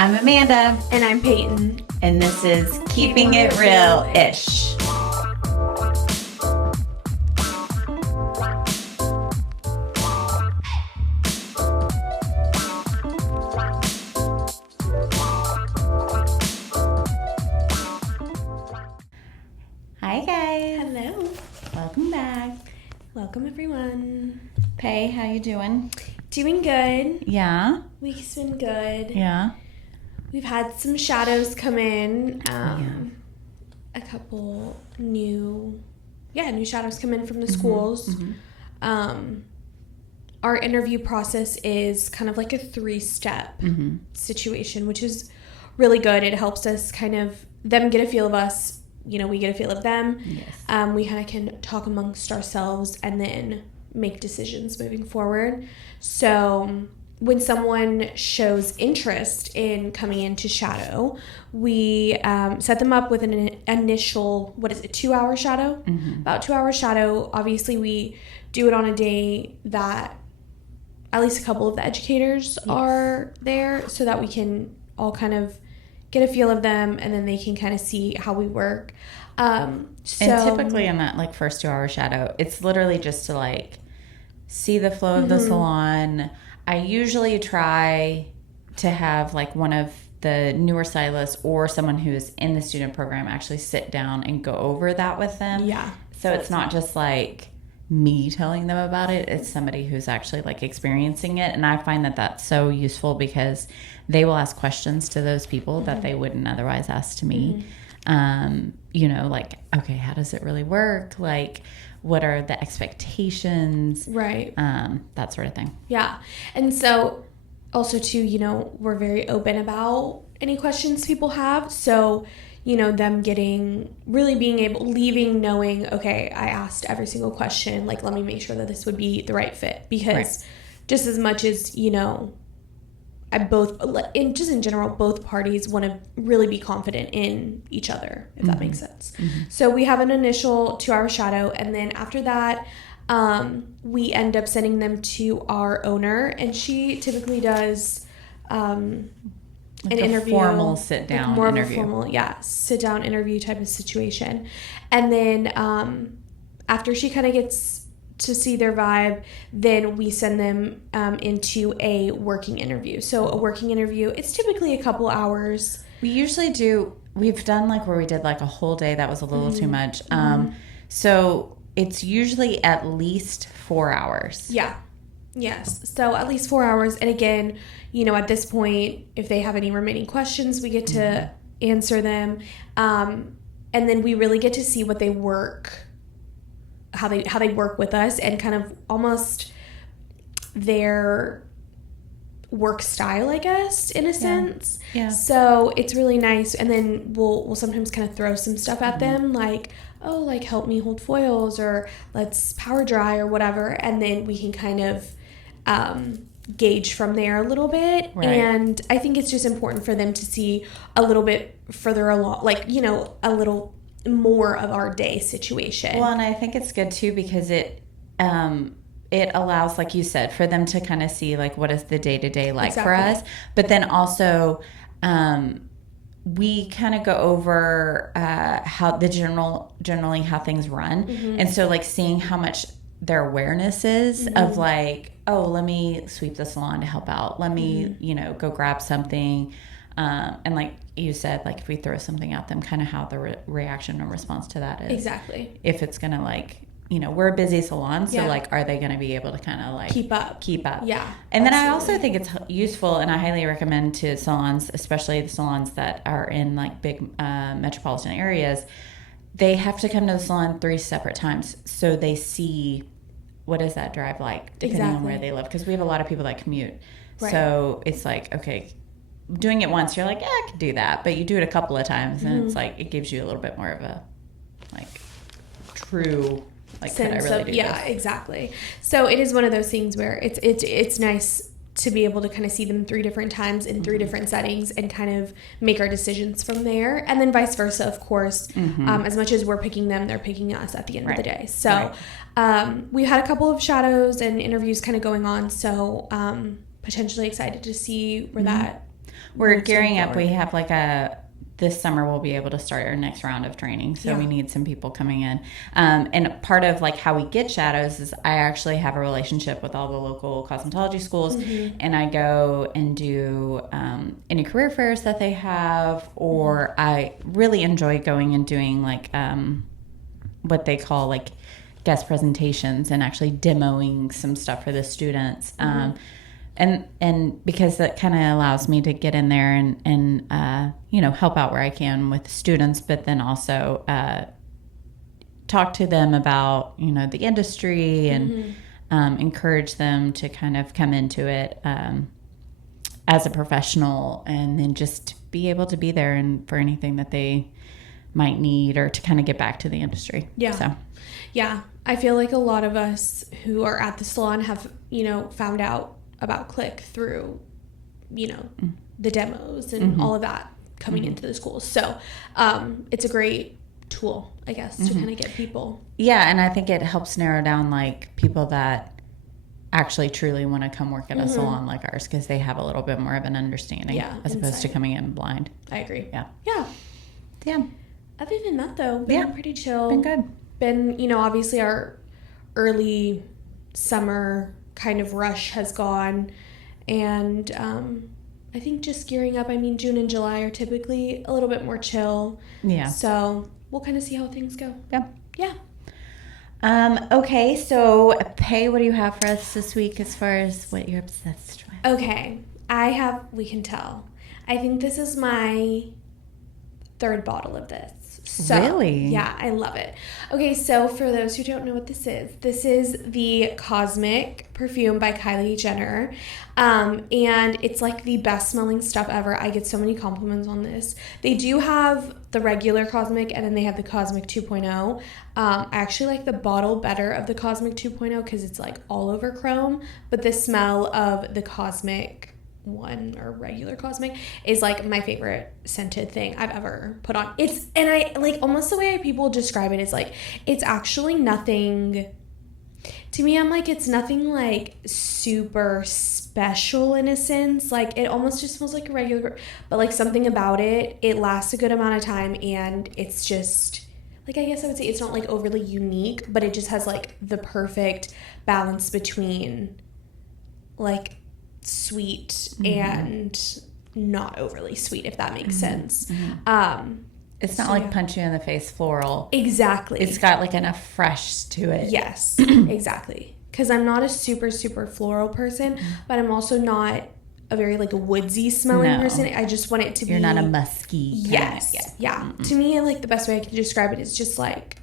I'm Amanda. And I'm Peyton. And this is Keeping It Real-ish. Hi guys. Hello. Welcome back. Welcome everyone. Pay, how you doing? Doing good. Yeah? Week's been good. Yeah? We've had some shadows come in. A couple new shadows come in from the schools. Mm-hmm. Our interview process is kind of like a 3-step situation, which is really good. It helps us kind of, them get a feel of us, we get a feel of them. Yes. We kind of can talk amongst ourselves and then make decisions moving forward. So when someone shows interest in coming into shadow, we set them up with an initial, 2-hour shadow? Mm-hmm. About 2-hour shadow. Obviously, we do it on a day that at least a couple of the educators are there so that we can all kind of get a feel of them and then they can kind of see how we work. And typically in that first 2-hour shadow, it's literally just to see the flow of the salon. I usually try to have one of the newer stylists or someone who is in the student program actually sit down and go over that with them. Yeah. So it's not just me telling them about it. It's somebody who's actually experiencing it. And I find that that's so useful because they will ask questions to those people that they wouldn't otherwise ask to me. Okay, how does it really work? What are the expectations? Right. That sort of thing. Yeah. And so also too, we're very open about any questions people have. So, them leaving knowing, okay, I asked every single question. Let me make sure that this would be the right fit. Because just as much as, in general, both parties want to really be confident in each other, if that makes sense. Mm-hmm. So we have an initial 2-hour shadow, and then after that, we end up sending them to our owner, and she typically does an interview, formal sit-down more interview. Of a formal, sit-down interview type of situation. And then after she kind of gets to see their vibe, then we send them into a working interview. So a working interview, it's typically a couple hours. We've done where we did a whole day. That was a little too much. So it's usually at least 4 hours. Yeah. Yes. So at least 4 hours. And again, at this point, if they have any remaining questions, we get to answer them. And then we really get to see what they work, how they work with us, and kind of almost their work style, I guess, in a sense. Yeah. So it's really nice. And then we'll sometimes kind of throw some stuff at them, help me hold foils, or let's power dry, or whatever. And then we can kind of gauge from there a little bit. Right. And I think it's just important for them to see a little bit further along, a little more of our day situation. Well, and I think it's good too because it allows, like you said, for them to kind of see what is the day-to-day for us. But then also we kind of go over how generally how things run. And so seeing how much their awareness is of let me sweep the salon to help out. Let me, go grab something. And like you said, if we throw something at them, kind of how the reaction and response to that is. Exactly. If it's going to we're a busy salon. So are they going to be able to kind of keep up? And Yeah. absolutely. Then I also think it's useful, and I highly recommend to salons, especially the salons that are in big metropolitan areas, they have to come to the salon 3 separate times. So they see what is that drive depending on where they live. Because we have a lot of people that commute. Right. So it's okay, doing it once, you're yeah, I could do that. But you do it a couple of times, and it's it gives you a little bit more of a true could I really do this? Exactly. So it is one of those things where it's nice to be able to kind of see them 3 different times in 3 different settings and kind of make our decisions from there. And then vice versa, of course. As much as we're picking them, they're picking us at the end of the day. So we've had a couple of shadows and interviews kind of going on. So potentially excited to see where that We're gearing up. We have like this summer we'll be able to start our next round of training. So we need some people coming in. And part of like how we get shadows is I actually have a relationship with all the local cosmetology schools, and I go and do any career fairs that they have, or I really enjoy going and doing like what they call like guest presentations and actually demoing some stuff for the students. And because that kind of allows me to get in there and help out where I can with students, but then also talk to them about, the industry and encourage them to kind of come into it as a professional, and then just be able to be there and for anything that they might need, or to kind of get back to the industry. Yeah. So. Yeah. I feel like a lot of us who are at the salon have, found out about Click through, the demos and all of that coming into the schools. So it's a great tool, I guess, to kind of get people. Yeah, and I think it helps narrow down like people that actually truly want to come work at a salon like ours, because they have a little bit more of an understanding as opposed to coming in blind. I agree. Yeah. Yeah. Other than that, though, been pretty chill. Been good. Been, obviously our early summer kind of rush has gone, and I think just gearing up. I mean, June and July are typically a little bit more chill. Yeah. So we'll kind of see how things go. Yeah. Okay, so Pay, what do you have for us this week as far as what you're obsessed with? Okay, we can tell. I think this is my third bottle of this. So, really? Yeah, I love it. Okay, so for those who don't know what this is the Cosmic perfume by Kylie Jenner. And it's like the best smelling stuff ever. I get so many compliments on this. They do have the regular Cosmic, and then they have the Cosmic 2.0. I actually like the bottle better of the Cosmic 2.0 because it's like all over chrome, but the smell of the Cosmic one, or regular Cosmic, is like my favorite scented thing I've ever put on. And I like, almost the way people describe it is like, it's actually nothing to me. I'm like, it's nothing like super special in a sense. Like, it almost just smells like a regular, but like something about it lasts a good amount of time, and it's just like, I guess I would say it's not like overly unique, but it just has like the perfect balance between like sweet and not overly sweet, if that makes sense. It's not like punch you in the face floral. Exactly. It's got like enough fresh to it. Yes, exactly. Because I'm not a super floral person, but I'm also not a very like woodsy smelling person. I just want it to be. You're not a musky. Yes. Yeah. To me, like the best way I can describe it is just like,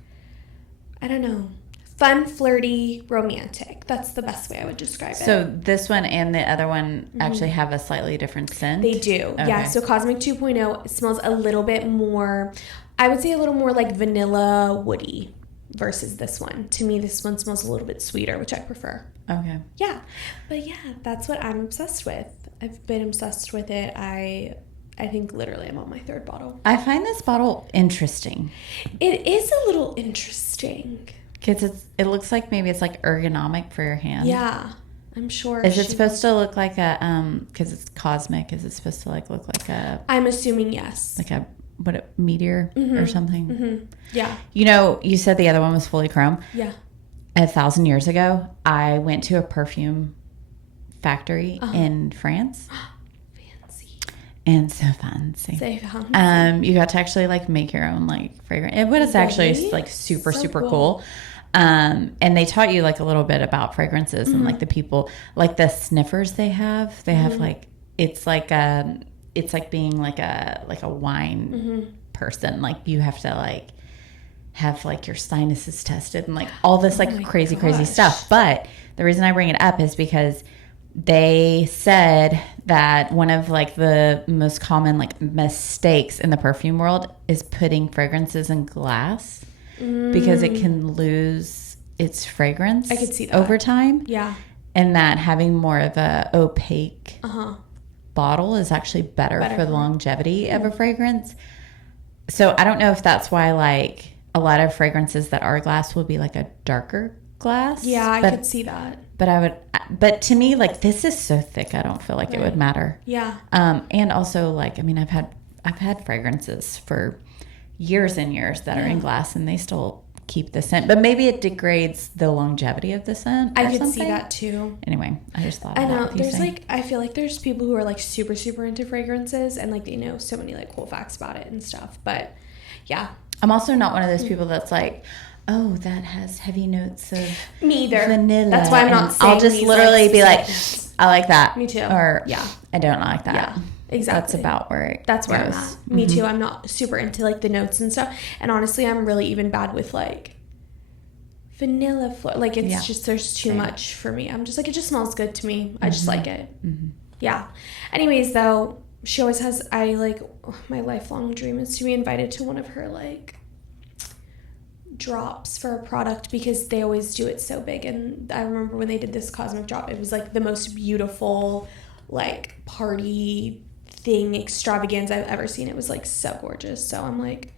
I don't know, fun, flirty, romantic. That's the best way I would describe it. So this one and the other one actually have a slightly different scent? They do. Okay. Yeah. So Cosmic 2.0 smells a little bit more, I would say a little more like vanilla woody versus this one. To me, this one smells a little bit sweeter, which I prefer. Okay. Yeah. But yeah, that's what I'm obsessed with. I've been obsessed with it. I think literally I'm on my third bottle. I find this bottle interesting. It is a little interesting. Because it looks like maybe it's like ergonomic for your hand. Yeah, I'm sure. Is it supposed to look like a, because it's Cosmic, is it supposed to like look like a... I'm assuming yes. Like a, meteor or something? Yeah. You said the other one was fully chrome. Yeah. 1,000 years ago, I went to a perfume factory in France. Fancy. And so fancy. So fancy. You got to actually like make your own like fragrance. It was actually like super cool. And they taught you like a little bit about fragrances and like the people, like the sniffers they have. They have like, it's like being like a wine person. Like you have to like have like your sinuses tested and like all this like crazy stuff. But the reason I bring it up is because they said that one of like the most common like mistakes in the perfume world is putting fragrances in glass because it can lose its fragrance. I could see that over time. Yeah. And that having more of a opaque bottle is actually better for the longevity of a fragrance. So I don't know if that's why like a lot of fragrances that are glass will be like a darker glass. Yeah, I could see that. but to me, like, this is so thick, I don't feel like it would matter. Yeah. And also, like, I mean, I've had fragrances for years and years that are in glass, and they still keep the scent, but maybe it degrades the longevity of the scent. I could see that too. Anyway, I just thought. I know there's like, I feel like there's people who are like super super into fragrances, and like they know so many like cool facts about it and stuff. But yeah, I'm also not one of those people that's like, oh, that has heavy notes of me either. Vanilla. That's why I'm not saying I'll just literally be like, I like that. Me too. Or yeah, I don't like that. Yeah, exactly. That's about where it That's where goes. I'm at. Me too. I'm not super into like the notes and stuff. And honestly, I'm really even bad with like vanilla like it's just, there's too much for me. I'm just like, it just smells good to me. I just like it. Yeah. Anyways, though, she always has, my lifelong dream is to be invited to one of her like drops for a product, because they always do it so big. And I remember when they did this cosmic drop, it was like the most beautiful like party thing extravaganza I've ever seen. It was like so gorgeous. So I'm like,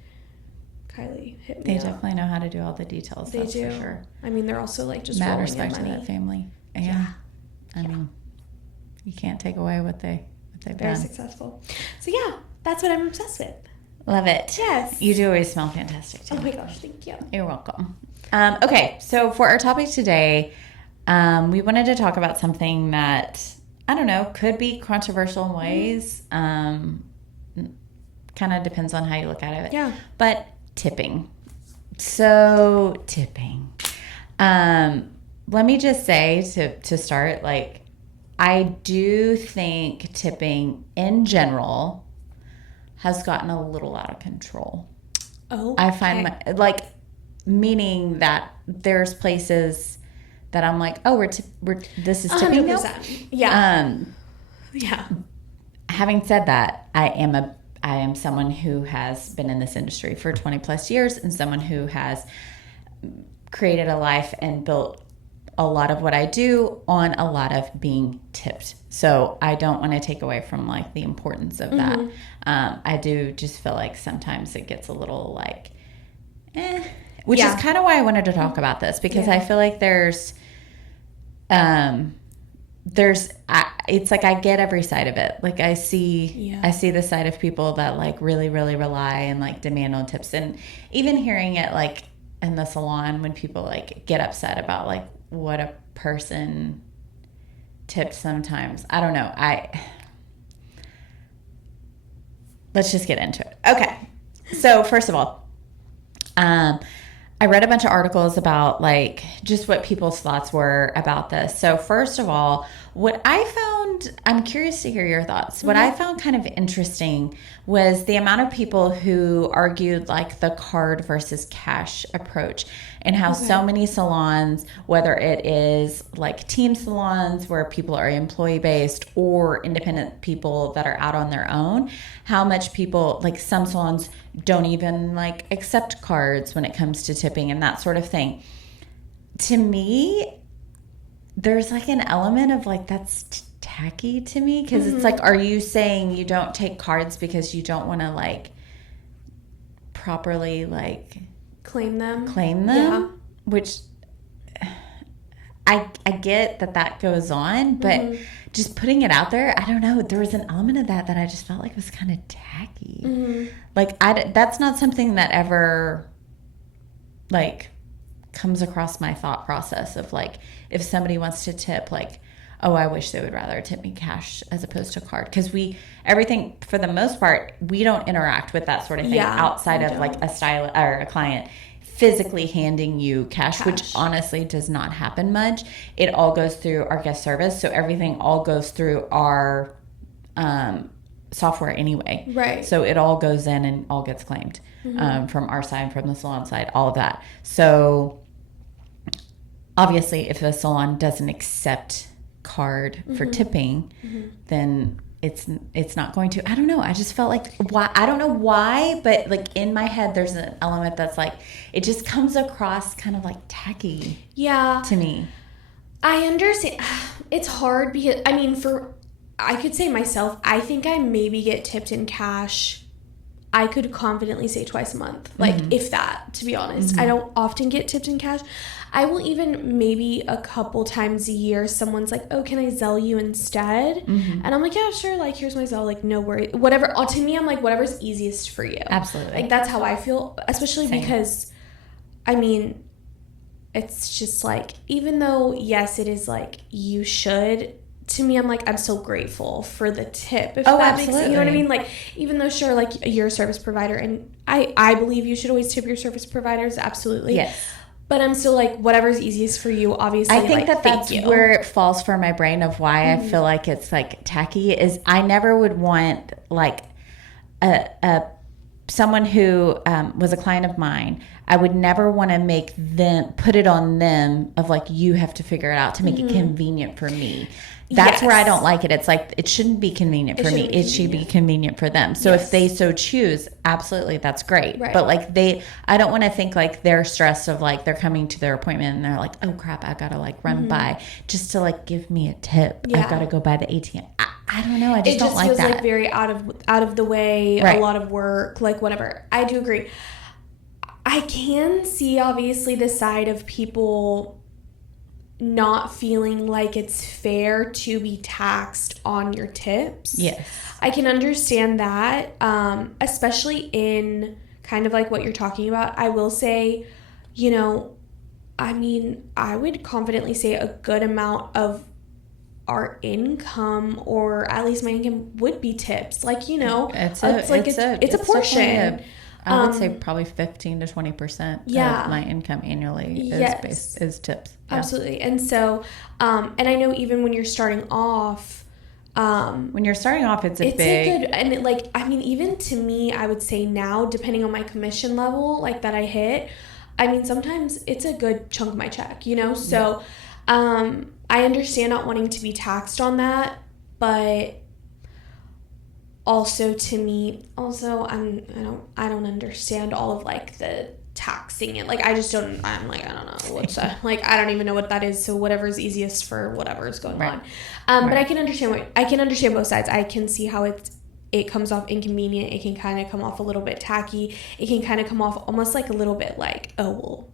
Kylie, hit me They up. definitely know how to do all the details. They do. For sure. I mean, they're also like just Mad rolling respect in to money. that family. Yeah. I mean, you can't take away what they've Very done. successful. So yeah, that's what I'm obsessed with. Love it. Yes. You do always smell fantastic too. Oh my gosh, thank you. You're welcome. Okay, so for our topic today, we wanted to talk about something that, I don't know, could be controversial in ways. Kind of depends on how you look at it. Yeah. But tipping. So tipping. Let me just say to start, like, I do think tipping in general has gotten a little out of control. Oh, I find meaning that there's places that I'm like, oh, this is tipping now. 100%. Yeah. Yeah. Having said that, I am someone who has been in this industry for 20 plus years, and someone who has created a life and built a lot of what I do on a lot of being tipped. So I don't want to take away from like the importance of that. I do just feel like sometimes it gets a little like, which is kind of why I wanted to talk about this, because I feel like it's like I get every side of it. Like I see the side of people that like really, really rely and like demand on tips, and even hearing it like in the salon when people like get upset about like what a person tips sometimes. I don't know. Let's just get into it. Okay. So first of all, I read a bunch of articles about like just what people's thoughts were about this. So first of all, what I found, I'm curious to hear your thoughts. What I found kind of interesting was the amount of people who argued like the card versus cash approach, and how so many salons, whether it is like team salons where people are employee based or independent people that are out on their own, how much people, like some salons don't even like accept cards when it comes to tipping and that sort of thing. To me, there's like an element of like, that's tacky to me, because it's like, are you saying you don't take cards because you don't want to like properly like claim them? Yeah. Which I get that goes on, but just putting it out there, I don't know, there was an element of that I just felt like was kind of tacky. Like that's not something that ever like comes across my thought process of like, if somebody wants to tip, like, oh, I wish they would rather tip me cash as opposed to card, because everything for the most part, we don't interact with that sort of thing outside of like a style or a client physically handing you cash, which honestly does not happen much. It all goes through our guest service, so everything all goes through our software anyway. Right. So it all goes in and all gets claimed from our side, from the salon side, all of that. So obviously, if a salon doesn't accept card for tipping, then it's not going to. I don't know. I just felt like, why? I don't know why, but like in my head, there's an element that's like, it just comes across kind of like tacky. Yeah. To me. I understand. It's hard because, I mean, I could say myself, I think I maybe get tipped in cash I could confidently say twice a month, like if that, to be honest. I don't often get tipped in cash. I will even maybe a couple times a year, someone's like, oh, can I Zelle you instead? And I'm like, yeah, sure. Like, here's my Zelle. Like, no worries. Whatever. To me, I'm like, whatever's easiest for you. Absolutely. Like, that's how I feel, especially Same. because, I mean, it's just like, even though, yes, it is like, you should, to me, I'm like, I'm so grateful for the tip. If that makes sense. You know what I mean? Like, even though, sure, like, you're a service provider, and I believe you should always tip your service providers. Absolutely. Yes. But I'm still like, whatever's easiest for you, obviously. I think like, that's where it falls for my brain of why I feel like it's like tacky is I never would want like a someone who was a client of mine. I would never want to make them put it on them of like, you have to figure it out to make it convenient for me. That's where I don't like it. It's like, it shouldn't be convenient for me. It should be convenient for them. So if they so choose, absolutely, that's great. Right. But like I don't want to think like they're stressed of like they're coming to their appointment and they're like, oh crap, I got to like run by just to like give me a tip. Yeah. I've got to go by the ATM. I don't know. I just don't like that. It just feels like very out of the way, a lot of work, like whatever. I do agree. I can see obviously the side of people not feeling like it's fair to be taxed on your tips. Yes. I can understand that, especially in kind of like what you're talking about. I will say, you know, I mean, I would confidently say a good amount of our income, or at least my income, would be tips. Like, you know, it's a portion. I would say probably 15 to 20% of my income annually is tips. Yeah. Absolutely. And so, and I know even when you're starting off, it's a good, and it, like, I mean, even to me, I would say now, depending on my commission level, like that I hit, I mean, sometimes it's a good chunk of my check, you know? So, I understand not wanting to be taxed on that, but also to me, I don't understand all of like the taxing it. Like, I don't know what's that. Like, I don't even know what that is. So whatever's easiest for whatever is going on. But I can understand both sides. I can see how it comes off inconvenient. It can kind of come off a little bit tacky. It can kind of come off almost like a little bit like, oh, well,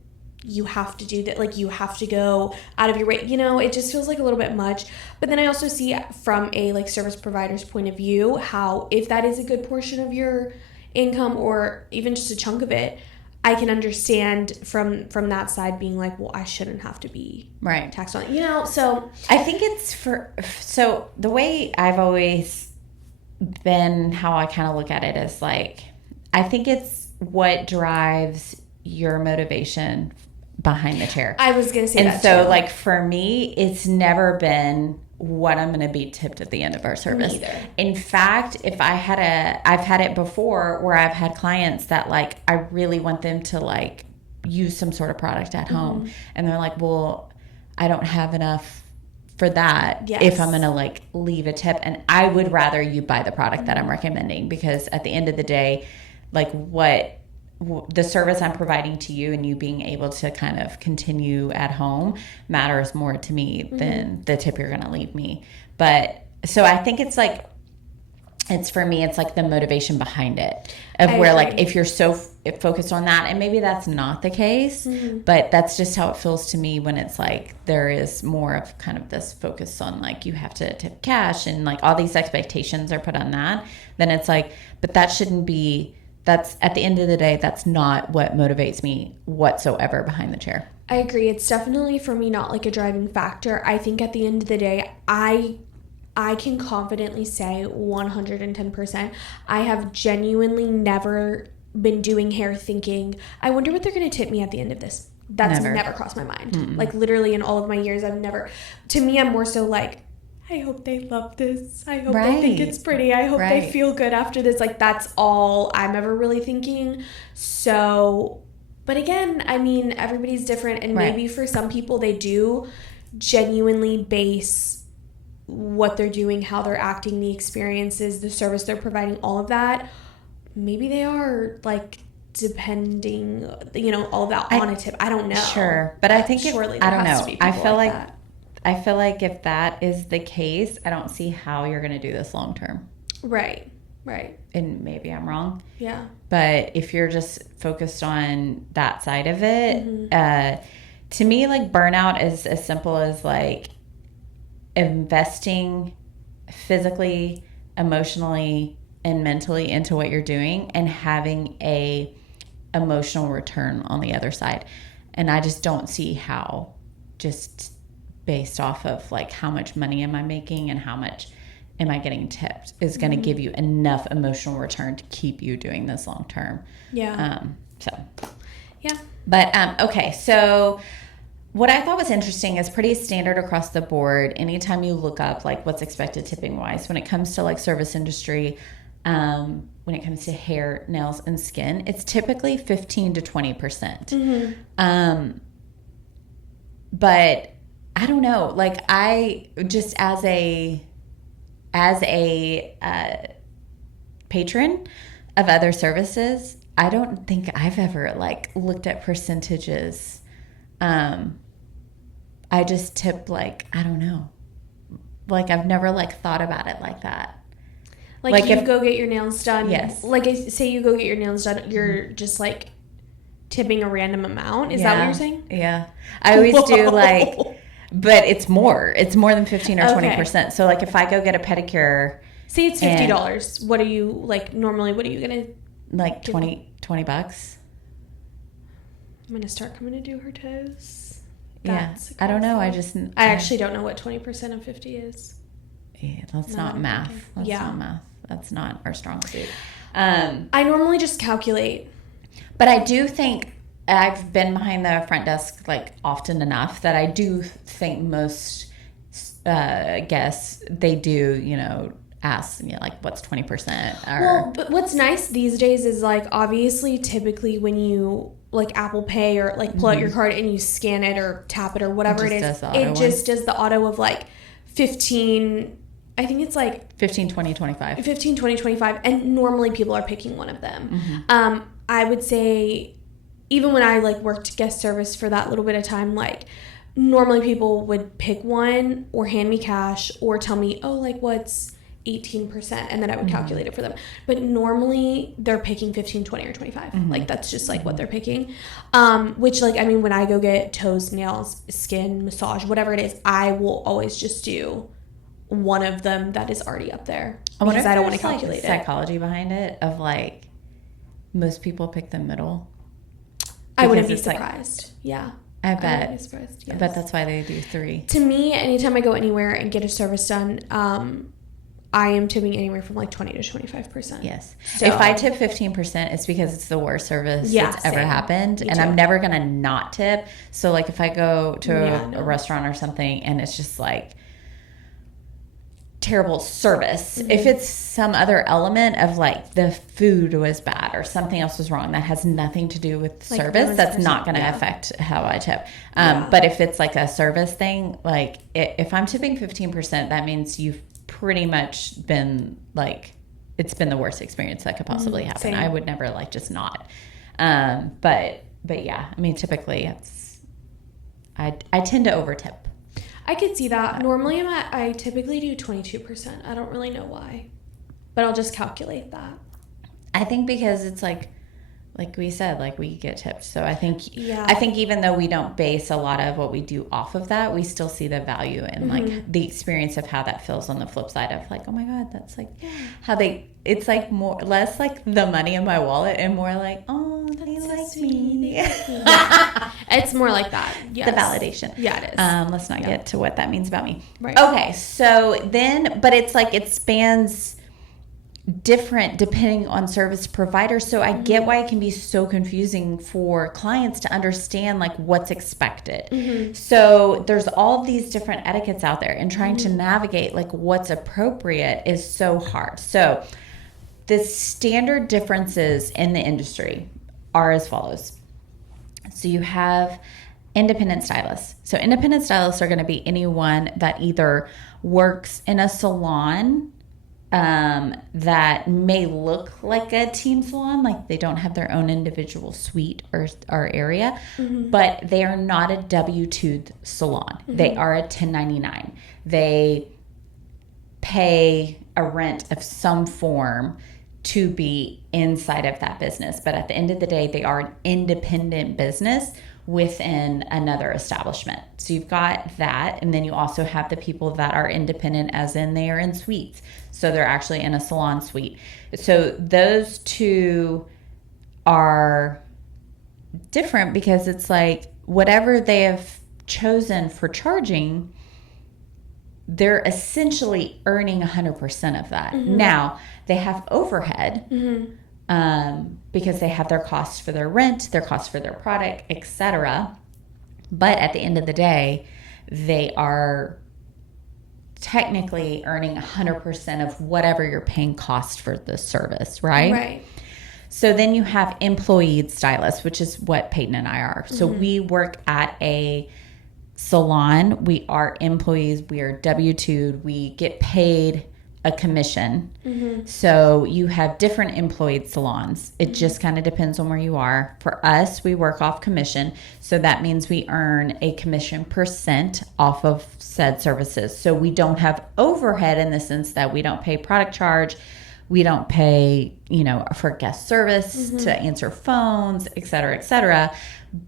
you have to do that. Like, you have to go out of your way. You know, it just feels like a little bit much. But then I also see from a like service provider's point of view, how if that is a good portion of your income or even just a chunk of it, I can understand from that side being like, well, I shouldn't have to be taxed on it. You know, so I think it's so the way I've always been, how I kind of look at it is like, I think it's what drives your motivation behind the chair. I was going to say and that so too. like for me, it's never been what I'm going to be tipped at the end of our service. Me either. In fact, I've had it before where I've had clients that like, I really want them to like use some sort of product at home. And they're like, well, I don't have enough for that if I'm going to like leave a tip. And I would rather you buy the product that I'm recommending, because at the end of the day, like the service I'm providing to you and you being able to kind of continue at home matters more to me than the tip you're going to leave me. But so I think it's like, for me, it's like the motivation behind it of where like, if you're so focused on that, and maybe that's not the case, but that's just how it feels to me when it's like, there is more of kind of this focus on like, you have to tip cash and like all these expectations are put on that. Then it's like, but that shouldn't be, that's at the end of the day, that's not what motivates me whatsoever behind the chair. I agree. It's definitely for me not like a driving factor. I think at the end of the day, I can confidently say 110%. I have genuinely never been doing hair thinking, I wonder what they're going to tip me at the end of this. That's never crossed my mind. Like literally in all of my years, I've never, to me, I'm more so like, I hope they love this. I hope they think it's pretty. I hope they feel good after this. Like, that's all I'm ever really thinking. So, but again, I mean, everybody's different. And maybe for some people, they do genuinely base what they're doing, how they're acting, the experiences, the service they're providing, all of that. Maybe they are, like, depending, you know, all of that on a tip. I don't know. Sure. But I think surely I don't know. I feel like if that is the case, I don't see how you're going to do this long term. Right. Right. And maybe I'm wrong. Yeah. But if you're just focused on that side of it, Mm-hmm. To me, like, burnout is as simple as like investing physically, emotionally, and mentally into what you're doing and having a emotional return on the other side. And I just don't see how, just based off of like how much money am I making and how much am I getting tipped, is going to give you enough emotional return to keep you doing this long term. Yeah. So Yeah. But okay, so what I thought was interesting is pretty standard across the board. Anytime you look up like what's expected tipping wise, when it comes to like service industry, when it comes to hair, nails, and skin, it's typically 15 to 20%. But I don't know, like, I just as a patron of other services, I don't think I've ever like looked at percentages. I just tip like, I don't know. Like, I've never like thought about it like that. Like you go get your nails done. Yes. Like, say you go get your nails done, you're just like tipping a random amount. Is that what you're saying? Yeah. I always do like, but it's more. It's more than 15 or 20%. So like if I go get a pedicure. Say it's $50. What are you like normally? What are you gonna like $20? I'm gonna start coming to do her toes. That's I don't know. I actually don't know what 20% of 50 is. Yeah, that's not math. That's not math. That's not our strong suit. I normally just calculate. But I do think I've been behind the front desk like often enough that I do think most guests, they do, ask, like, what's 20%? Well, but what's nice these days is like, obviously, typically when you like Apple Pay or like pull out your card and you scan it or tap it or whatever it is, it just does the auto of like 15. I think it's like 15, 20, 25. 15, 20, 25. And normally people are picking one of them. I would say even when I like worked guest service for that little bit of time, like normally people would pick one or hand me cash or tell me, oh, like what's 18%, and then I would calculate it for them. But normally they're picking 15, 20, or 25. Like that's just like what they're picking. Which like, I mean, when I go get toes, nails, skin, massage, whatever it is, I will always just do one of them that is already up there because I don't want to calculate it. Psychology behind it of like most people pick the middle. I wouldn't be surprised. Yeah. I bet. I wouldn't be surprised. Yes. I bet that's why they do 3. To me, anytime I go anywhere and get a service done, I am tipping anywhere from like 20 to 25%. Yes. So, if I tip 15%, it's because it's the worst service that's ever happened. And I'm never going to not tip. So like if I go to a restaurant or something and it's just like terrible service, if it's some other element of like the food was bad or something else was wrong that has nothing to do with like service, that's not going to affect how I tip. But if it's like a service thing, like if I'm tipping 15%, that means you've pretty much been like, it's been the worst experience that could possibly happen. Same. I would never like just not. But yeah, I mean, typically it's, I tend to over tip. I could see that. Normally I typically do 22%. I don't really know why, but I'll just calculate that. I think because it's like we said, like we get tipped. So I think even though we don't base a lot of what we do off of that, we still see the value in like the experience of how that feels on the flip side of like, oh my God, that's like how it's like less like the money in my wallet and more like, oh, they like me. Yeah. It's more like that. Yes. The validation. Yeah, it is. Let's not get to what that means about me. Right. Okay. So then, but it's like it spans different depending on service provider. So I get why it can be so confusing for clients to understand like what's expected. So there's all these different etiquettes out there and trying to navigate like what's appropriate is so hard. So the standard differences in the industry are as follows. So you have independent stylists. So independent stylists are going to be anyone that either works in a salon that may look like a team salon, like they don't have their own individual suite or area, but they are not a W-2 salon. They are a 1099. They pay a rent of some form to be inside of that business. But at the end of the day, they are an independent business within another establishment. So you've got that. And then you also have the people that are independent, as in they are in suites. So they're actually in a salon suite. So those two are different because it's like whatever they have chosen for charging, they're essentially earning 100% of that. Now, they have overhead because they have their costs for their rent, their costs for their product, etc. But at the end of the day, they are technically earning 100% of whatever you're paying cost for the service, right? Right. So then you have employed stylists, which is what Peyton and I are. So we work at a salon. We are employees. We are W-2'd. We get paid a commission. So you have different employed salons. It just kind of depends on where you are. For us, we work off commission. So that means we earn a commission % off of said services. So we don't have overhead in the sense that we don't pay product charge. We don't pay, for guest service to answer phones, et cetera, et cetera.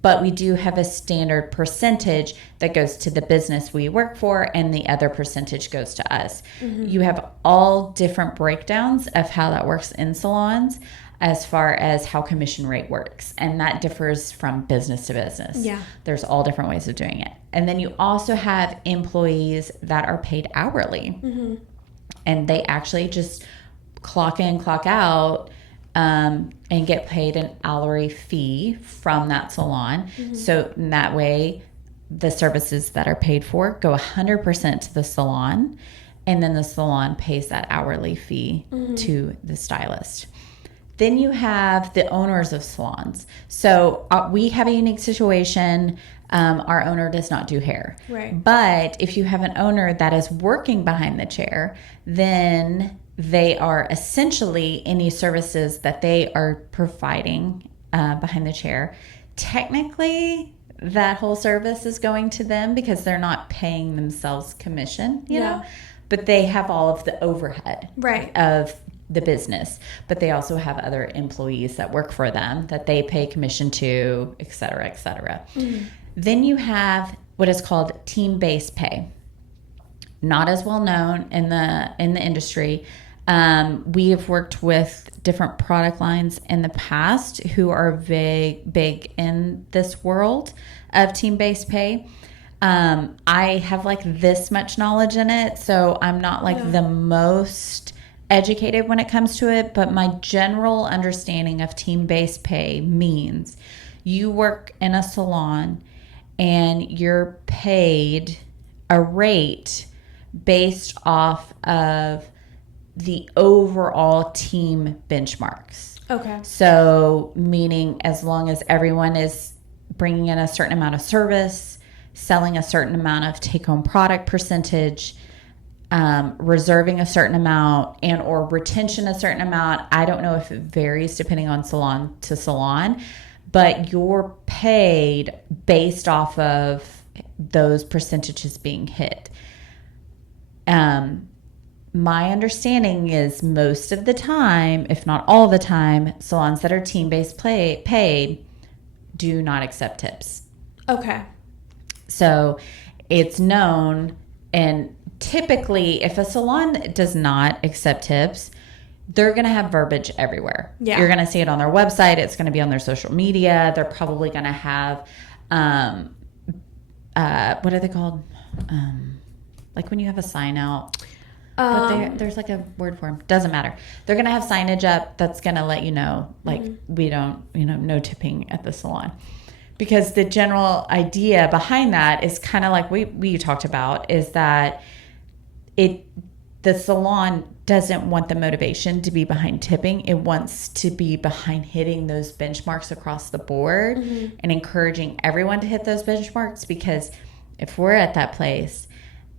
But we do have a standard percentage that goes to the business we work for, and the other percentage goes to us. You have all different breakdowns of how that works in salons as far as how commission rate works. And that differs from business to business. Yeah. There's all different ways of doing it. And then you also have employees that are paid hourly. And they actually just clock in, clock out, and get paid an hourly fee from that salon. So in that way, the services that are paid for go 100% to the salon, and then the salon pays that hourly fee to the stylist. Then you have the owners of salons. So we have a unique situation. Our owner does not do hair. Right. But if you have an owner that is working behind the chair, then they are essentially any services that they are providing behind the chair. Technically, that whole service is going to them because they're not paying themselves commission, you know, but they have all of the overhead of the business. But they also have other employees that work for them that they pay commission to, et cetera, et cetera. Then you have what is called team-based pay. Not as well known in the industry. We have worked with different product lines in the past who are big in this world of team-based pay. I have like this much knowledge in it, so I'm not like the most educated when it comes to it, but my general understanding of team-based pay means you work in a salon and you're paid a rate based off of the overall team benchmarks. Okay. So meaning as long as everyone is bringing in a certain amount of service, selling a certain amount of take-home product percentage, reserving a certain amount, and or retention a certain amount. I don't know if it varies depending on salon to salon, but you're paid based off of those percentages being hit. My understanding is most of the time, if not all the time, salons that are team-based paid do not accept tips. Okay. So it's known, and typically if a salon does not accept tips, they're going to have verbiage everywhere. Yeah. You're going to see it on their website. It's going to be on their social media. They're probably going to have, what are they called? Like when you have a sign out. But there's like a word for them. Doesn't matter. They're going to have signage up that's going to let you know, like, we don't, no tipping at the salon. Because the general idea behind that is kind of like we talked about, is that the salon doesn't want the motivation to be behind tipping. It wants to be behind hitting those benchmarks across the board and encouraging everyone to hit those benchmarks. Because if we're at that place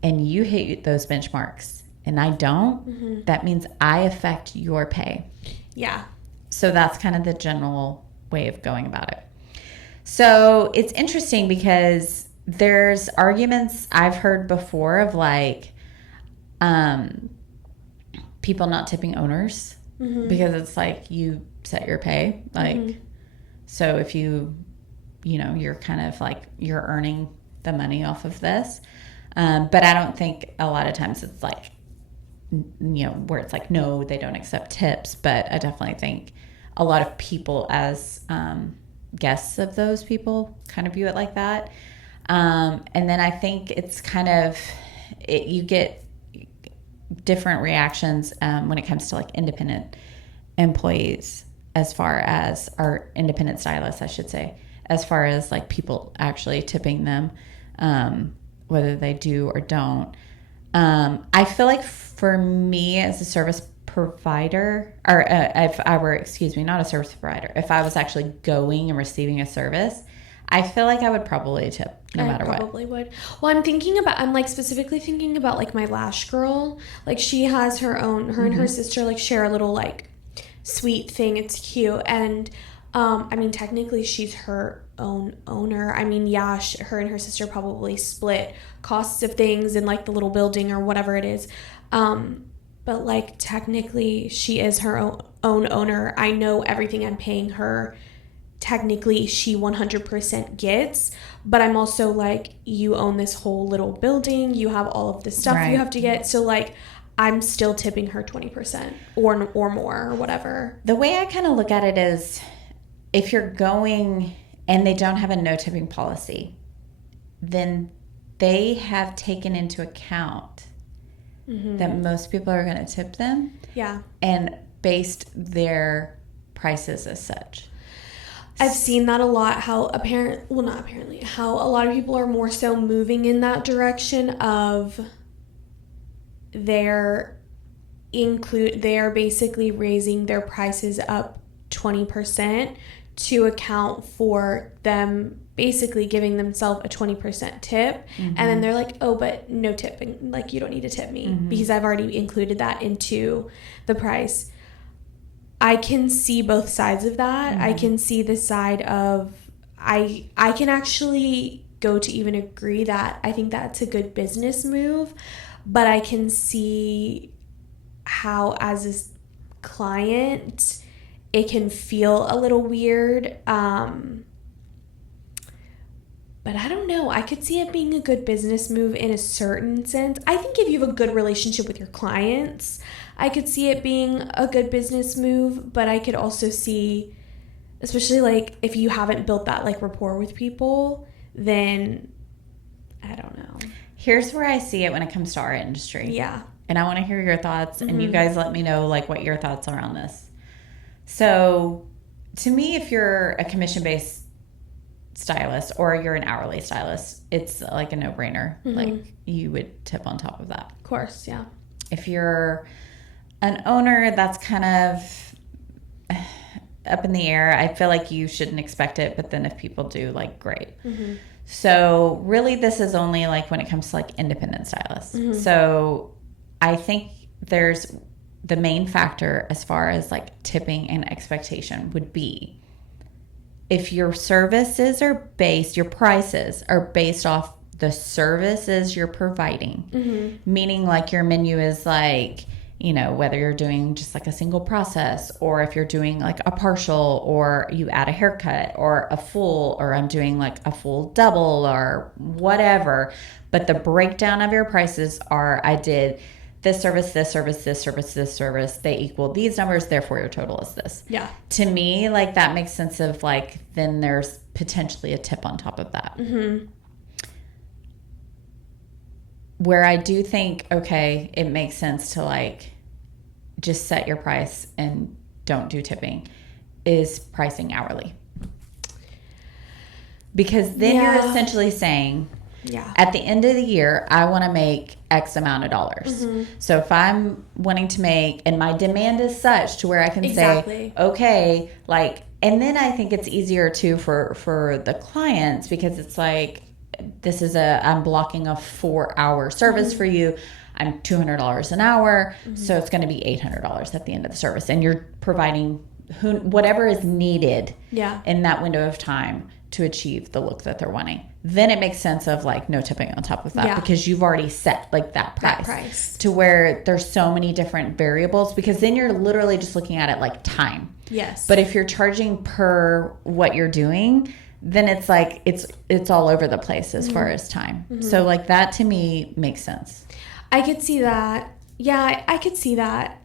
and you hit those benchmarks, and I don't, that means I affect your pay. Yeah. So that's kind of the general way of going about it. So it's interesting because there's arguments I've heard before of like people not tipping owners because it's like you set your pay. Like, so if you're kind of like, you're earning the money off of this. But I don't think a lot of times it's like, where it's like, no, they don't accept tips. But I definitely think a lot of people as guests of those people kind of view it like that. And then I think it's kind of, you get different reactions when it comes to like independent employees, as far as our independent stylists, I should say, as far as like people actually tipping them, whether they do or don't. I feel like for me as a service provider, or if I were, not a service provider, if I was actually going and receiving a service, I feel like I would probably tip no matter what. I probably would. Well, I'm like specifically thinking about like my lash girl. Like she has her own, her and her sister like share a little like sweet thing. It's cute. And I mean, technically she's her own owner. I mean, yeah, her and her sister probably split costs of things in like the little building or whatever it is. But like technically she is her own owner. I know everything I'm paying her, technically she 100% gets, but I'm also like, you own this whole little building, you have all of this stuff you have to get, so like I'm still tipping her 20% or more or whatever. The way I kind of look at it is, if you're going and they don't have a no tipping policy, then they have taken into account that most people are going to tip them. Yeah. And based their prices as such. I've seen that a lot, how how a lot of people are more so moving in that direction of they're basically raising their prices up 20% to account for them basically giving themselves a 20% tip. And then they're like, oh, but no tipping, like you don't need to tip me because I've already included that into the price. I can see both sides of that. I can see the side of I can actually go to even agree that I think that's a good business move, but I can see how as a client it can feel a little weird. But I don't know. I could see it being a good business move in a certain sense. I think if you have a good relationship with your clients, I could see it being a good business move, but I could also see, especially like if you haven't built that like rapport with people, then I don't know. Here's where I see it when it comes to our industry. Yeah. And I want to hear your thoughts, and you guys let me know like what your thoughts are on this. So to me, if you're a commission-based stylist or you're an hourly stylist, it's like a no-brainer. Like you would tip on top of that. Of course, yeah. If you're an owner, that's kind of up in the air. I feel like you shouldn't expect it, but then if people do, like, great. So really this is only like when it comes to like independent stylists. So I think there's the main factor as far as like tipping and expectation would be, if your services are based, your prices are based off the services you're providing, meaning like your menu is like, whether you're doing just like a single process, or if you're doing like a partial, or you add a haircut or a full, or I'm doing like a full double or whatever. But the breakdown of your prices are, I did this service, this service, this service, this service, they equal these numbers, therefore your total is this. Yeah. To me, like that makes sense of like, then there's potentially a tip on top of that. Where I do think, okay, it makes sense to like just set your price and don't do tipping, is pricing hourly. Because then you're essentially saying, at the end of the year, I want to make X amount of dollars. So if I'm wanting to make, and my demand is such to where I can say, okay, like, and then I think it's easier too for the clients, because it's like, this is I'm blocking a 4-hour service for you. I'm $200 an hour. So it's going to be $800 at the end of the service. And you're providing whatever is needed in that window of time to achieve the look that they're wanting. then it makes sense of like no tipping on top of that because you've already set like that price to where there's so many different variables, because then you're literally just looking at it like time. Yes. But if you're charging per what you're doing, then it's like it's all over the place as far as time. So like that to me makes sense. I could see that. Yeah, I could see that.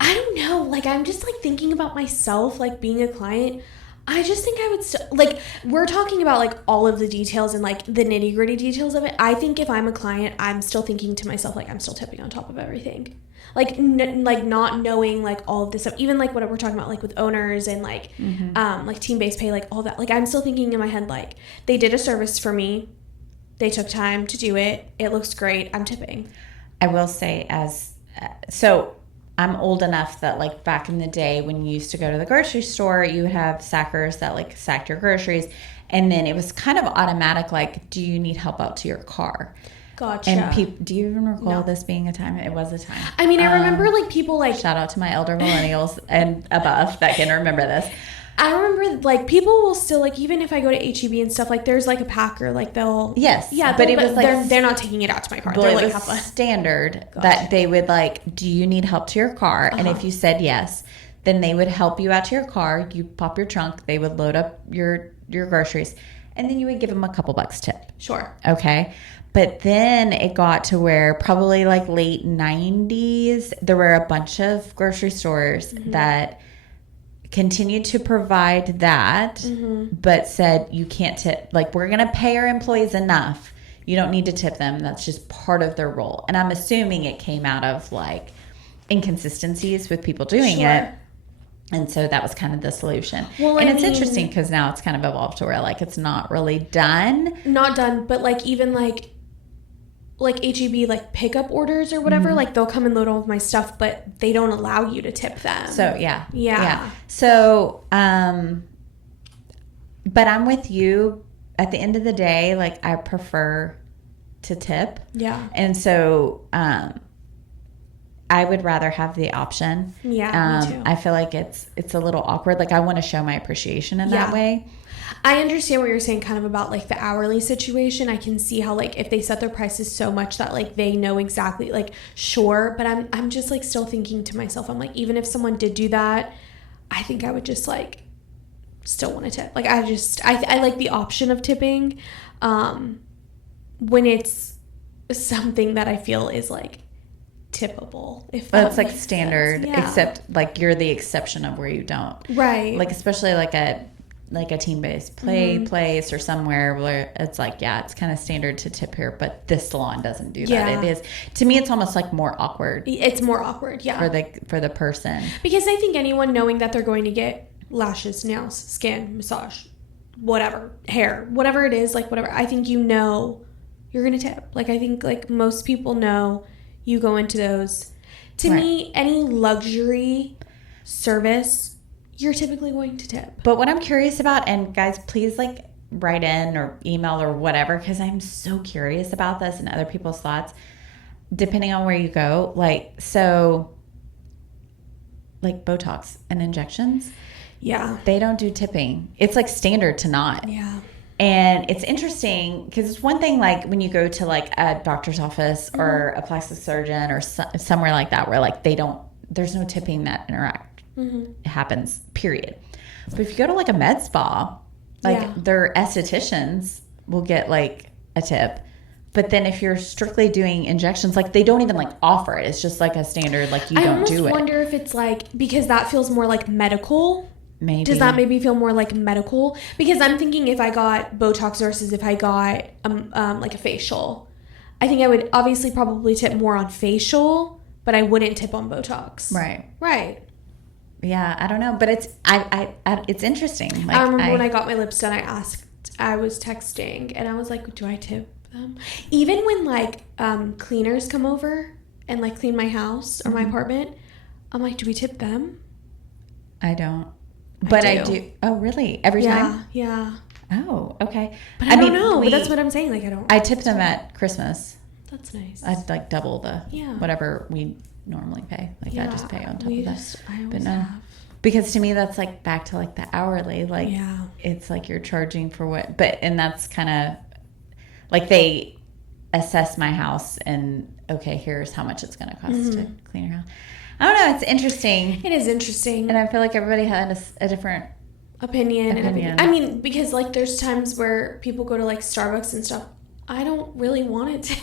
I don't know. Like, I'm just like thinking about myself, like being a client. I just think I would still, like, we're talking about like all of the details and like the nitty gritty details of it. I think if I'm a client, I'm still thinking to myself, like, I'm still tipping on top of everything. Like, like not knowing like all of this stuff, even like what we're talking about, like with owners and like, like team-based pay, like all that. Like, I'm still thinking in my head, like, they did a service for me. They took time to do it. It looks great. I'm tipping. I will say so I'm old enough that like back in the day when you used to go to the grocery store, you have sackers that like sacked your groceries. And then it was kind of automatic, like, do you need help out to your car? Gotcha. And do you even recall this being a time? It was a time. I mean, I remember like people like... Shout out to my elder millennials and above that can remember this. I remember like people will still like, even if I go to HEB and stuff, like there's like a packer, like they'll... Yes. Yeah, but it was like... They're not taking it out to my car. But they're it like was standard that they would like, do you need help to your car? And if you said yes, then they would help you out to your car. You pop your trunk. They would load up your groceries. And then you would give them a couple bucks tip. Sure. Okay. But then it got to where probably like late 90s, there were a bunch of grocery stores that continued to provide that, but said you can't tip. Like, we're going to pay our employees enough. You don't need to tip them. That's just part of their role. And I'm assuming it came out of like inconsistencies with people doing it. And so that was kind of the solution. Well, and it's interesting because now it's kind of evolved to where like it's not really done. Not done, but like even like HEB like pickup orders or whatever, like they'll come and load all of my stuff, but they don't allow you to tip them. So yeah. So but I'm with you. At the end of the day, like I prefer to tip. Yeah. And so I would rather have the option. Yeah, me too. I feel like it's a little awkward. Like I want to show my appreciation in that way. I understand what you're saying kind of about like the hourly situation. I can see how like if they set their prices so much that like they know exactly, like sure, but I'm just like still thinking to myself, I'm like, even if someone did do that, I think I would just like still want to tip. Like I like the option of tipping when it's something that I feel is like tippable, if that's like standard, except like you're the exception of where you don't, right? Like especially like a team-based place or somewhere where it's like, it's kind of standard to tip here, but this salon doesn't do that. It is, to me, it's almost like more awkward. It's more awkward, for the person, because I think anyone knowing that they're going to get lashes, nails, skin, massage, whatever, hair, whatever it is, like whatever, I think you're gonna tip. Like I think like most people know you go into those. To me, any luxury service, you're typically going to tip. But what I'm curious about, and guys, please like write in or email or whatever, because I'm so curious about this and other people's thoughts, depending on where you go. Like, so like Botox and injections. Yeah. They don't do tipping. It's like standard to not. Yeah. And it's interesting because it's one thing like when you go to like a doctor's office or a plastic surgeon or somewhere like that where like there's no tipping that happens, period. But if you go to like a med spa, like their estheticians will get like a tip. But then if you're strictly doing injections, like they don't even like offer it. It's just like a standard, like you don't do it. I almost wonder if it's like, because that feels more like medical. Maybe. Does that maybe feel more like medical? Because I'm thinking if I got Botox versus if I got like a facial, I think I would obviously probably tip more on facial, but I wouldn't tip on Botox. Right. Yeah, I don't know, but it's it's interesting. Like, I remember when I got my lips done, I was texting and I was like, do I tip them? Even when like cleaners come over and like clean my house or my apartment, I'm like, do we tip them? I don't. But I do. Oh, really? Every time? Yeah. Oh, okay. But I don't know. But that's what I'm saying. Like, I tip them at Christmas. That's nice. I'd like double the whatever we normally pay. Like I just pay on top of that. I always have. Because to me, that's like back to like the hourly. Like, it's like you're charging for what, and that's kind of like they assess my house and okay, here's how much it's going to cost to clean your house. I don't know. It's interesting. It is interesting. And I feel like everybody had a different opinion. I mean, because like there's times where people go to like Starbucks and stuff. I don't really want it to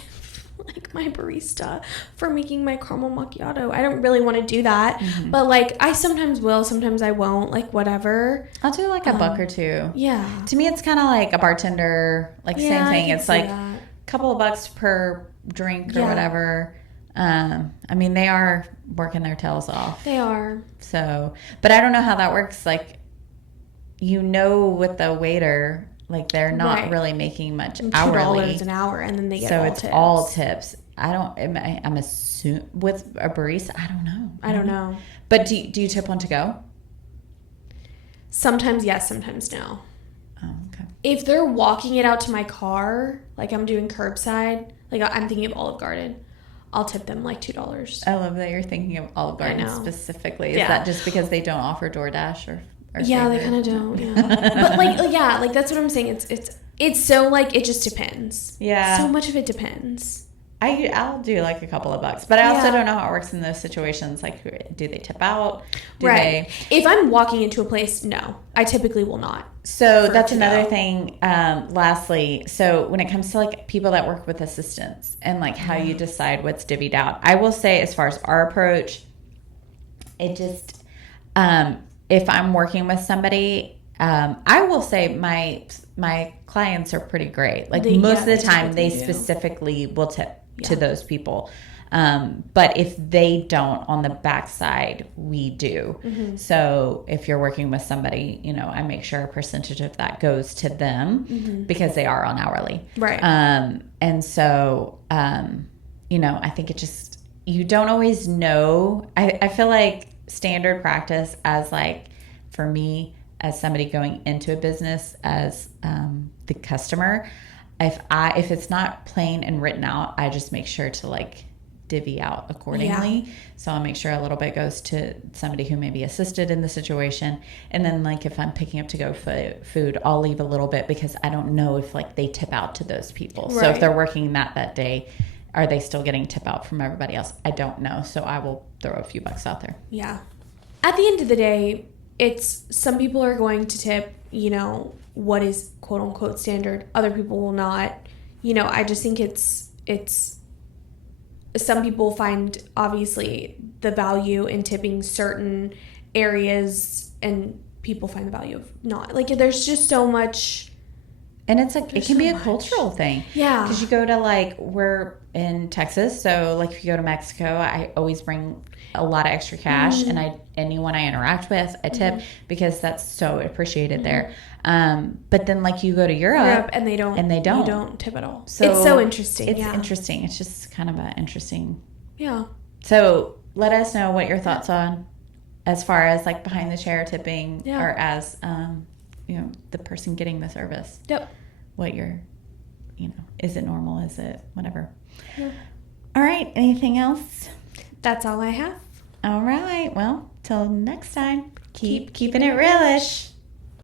like my barista for making my caramel macchiato. I don't really want to do that. But like I sometimes will, sometimes I won't, like whatever. I'll do like a buck or two. Yeah. To me it's kind of like a bartender, like same thing. It's like a couple of bucks per drink or whatever. I mean they are working their tails off. They are. So, but I don't know how that works. Like, with the waiter, like they're not really making much hourly. $2 an hour, and then they get so it's all tips. I'm assuming with a barista. I don't know. But do you tip one to go? Sometimes yes, sometimes no. Oh, okay. If they're walking it out to my car, like I'm doing curbside, like I'm thinking of Olive Garden, I'll tip them like $2. I love that you're thinking of Olive Garden specifically. Is that just because they don't offer DoorDash or yeah, they kind of don't. Yeah, but like that's what I'm saying. It's so like it just depends. Yeah, so much of it depends. I'll do like a couple of bucks, but I also don't know how it works in those situations. Like, do they tip out? If I'm walking into a place, no, I typically will not. So that's another thing. Lastly, so when it comes to like people that work with assistants and like how you decide what's divvied out, I will say as far as our approach, it just if I'm working with somebody, I will say my clients are pretty great. Like most of the time, they specifically will tip to those people. But if they don't, on the backside, we do. So if you're working with somebody, I make sure a percentage of that goes to them because they are on hourly. Right. And so, I think you don't always know. I feel like standard practice as like, for me, as somebody going into a business as the customer, if it's not plain and written out, I just make sure to like divvy out accordingly. So I'll make sure a little bit goes to somebody who may be assisted in the situation, and then like if I'm picking up to go food, I'll leave a little bit because I don't know if like they tip out to those people. So if they're working that day, are they still getting tip out from everybody else? I don't know. So I will throw a few bucks out there. Yeah. At the end of the day, it's some people are going to tip, what is quote unquote standard. Other people will not. I just think it's some people find obviously the value in tipping certain areas and people find the value of not. Like there's just so much. And it's like, it can be a cultural thing. Yeah. Because you go to like, we're in Texas. So like if you go to Mexico, I always bring a lot of extra cash and anyone I interact with, I tip because that's so appreciated there. But then like you go to Europe and they don't. You don't tip at all. So it's so interesting. It's interesting. It's just kind of an interesting. Yeah. So let us know what your thoughts on as far as like behind the chair tipping or as, the person getting the service. Yep. What you're, is it normal? Is it whatever? Yeah. All right. Anything else? That's all I have. All right. Well, till next time, keep keeping it realish.